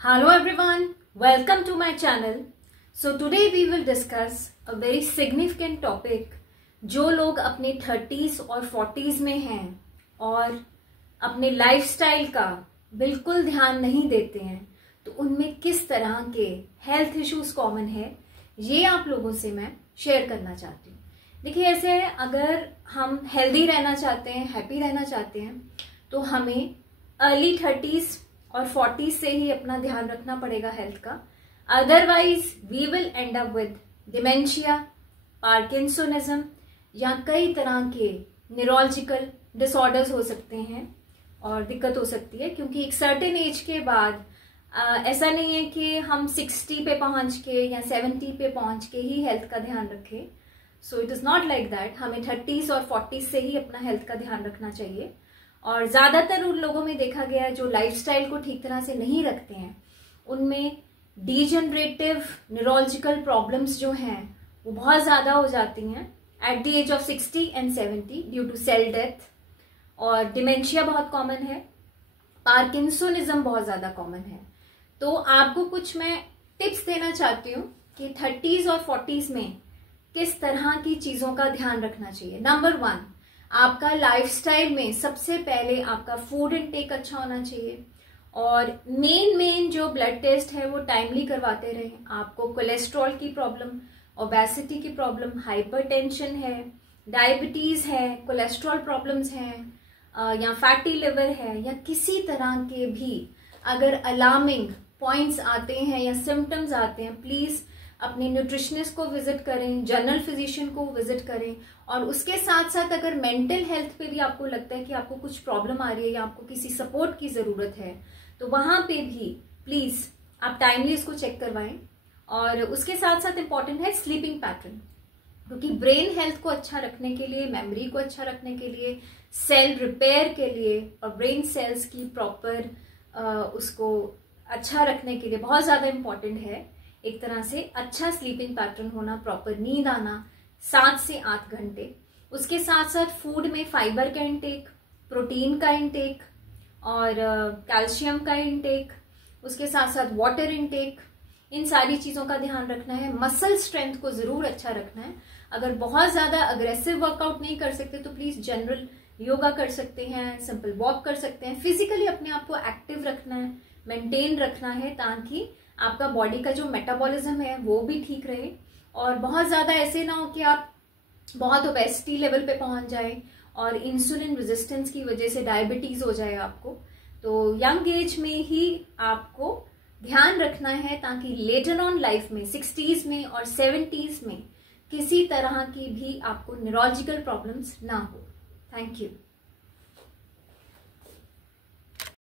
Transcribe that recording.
Hello everyone, welcome to my channel. So today we will discuss a very significant topic जो लोग अपने 30s और 40s में हैं और अपने लाइफस्टाइल का बिल्कुल ध्यान नहीं देते हैं, तो उनमें किस तरह के हेल्थ इश्यूज कॉमन है ये आप लोगों से मैं शेयर करना चाहती हूँ। देखिए, ऐसे है, अगर हम हेल्दी रहना चाहते हैं, हैप्पी रहना चाहते हैं, तो हमें अर्ली 30s और 40s से ही अपना ध्यान रखना पड़ेगा हेल्थ का। Otherwise we will end up with dementia, parkinsonism या कई तरह के न्यूरोलॉजिकल डिसऑर्डर्स हो सकते हैं और दिक्कत हो सकती है, क्योंकि एक सर्टेन एज के बाद ऐसा नहीं है कि हम 60 पे पहुंच के या 70 पे पहुंच के ही हेल्थ का ध्यान रखें। So it is not like that. हमें 30s और 40s से ही अपना हेल्थ का ध्यान रखना चाहिए। और ज्यादातर उन लोगों में देखा गया है जो लाइफस्टाइल को ठीक तरह से नहीं रखते हैं, उनमें डीजनरेटिव न्यूरोलॉजिकल प्रॉब्लम्स जो हैं वो बहुत ज्यादा हो जाती हैं at the age of 60 and 70 due to cell death. और डिमेंशिया बहुत कॉमन है, पार्किंसोनिज्म बहुत ज्यादा कॉमन है। तो आपको कुछ मैं टिप्स देना चाहती हूँ कि 30s और 40s में किस तरह की चीजों का ध्यान रखना चाहिए। नंबर 1, आपका लाइफस्टाइल में सबसे पहले आपका फूड इनटेक अच्छा होना चाहिए और मेन जो ब्लड टेस्ट है वो टाइमली करवाते रहें। आपको कोलेस्ट्रॉल की प्रॉब्लम, ओबेसिटी की प्रॉब्लम, हाइपरटेंशन है, डायबिटीज है, कोलेस्ट्रॉल प्रॉब्लम्स हैं या फैटी लिवर है या किसी तरह के भी अगर अलार्मिंग पॉइंट्स आते हैं या सिम्टम्स आते हैं, प्लीज अपने न्यूट्रिशनिस्ट को विजिट करें, जनरल फिजिशियन को विजिट करें। और उसके साथ साथ अगर मेंटल हेल्थ पे भी आपको लगता है कि आपको कुछ प्रॉब्लम आ रही है या आपको किसी सपोर्ट की जरूरत है, तो वहां पे भी प्लीज आप टाइमली इसको चेक करवाएं। और उसके साथ साथ इंपॉर्टेंट है स्लीपिंग पैटर्न, क्योंकि ब्रेन हेल्थ को अच्छा रखने के लिए, मेमोरी को अच्छा रखने के लिए, सेल रिपेयर के लिए और ब्रेन सेल्स की प्रॉपर उसको अच्छा रखने के लिए बहुत ज्यादा इंपॉर्टेंट है एक तरह से अच्छा स्लीपिंग पैटर्न होना, प्रॉपर नींद आना 7 से 8 घंटे। उसके साथ साथ फूड में फाइबर का इंटेक, प्रोटीन का इंटेक और कैल्शियम का इंटेक, उसके साथ साथ वाटर इंटेक, इन सारी चीजों का ध्यान रखना है। मसल स्ट्रेंथ को जरूर अच्छा रखना है। अगर बहुत ज्यादा अग्रेसिव वर्कआउट नहीं कर सकते तो प्लीज जनरल योगा कर सकते हैं, सिंपल वॉक कर सकते हैं। फिजिकली अपने आप को एक्टिव रखना है, मेंटेन रखना है, ताकि आपका बॉडी का जो मेटाबॉलिज्म है वो भी ठीक रहे और बहुत ज्यादा ऐसे ना हो कि आप बहुत ओबेसिटी लेवल पे पहुंच जाए और इंसुलिन रेजिस्टेंस की वजह से डायबिटीज हो जाए आपको। तो यंग एज में ही आपको ध्यान रखना है ताकि लेटर ऑन लाइफ में 60s में और 70s में किसी तरह की भी आपको न्यूरोलॉजिकल प्रॉब्लम्स ना हो। Thank you.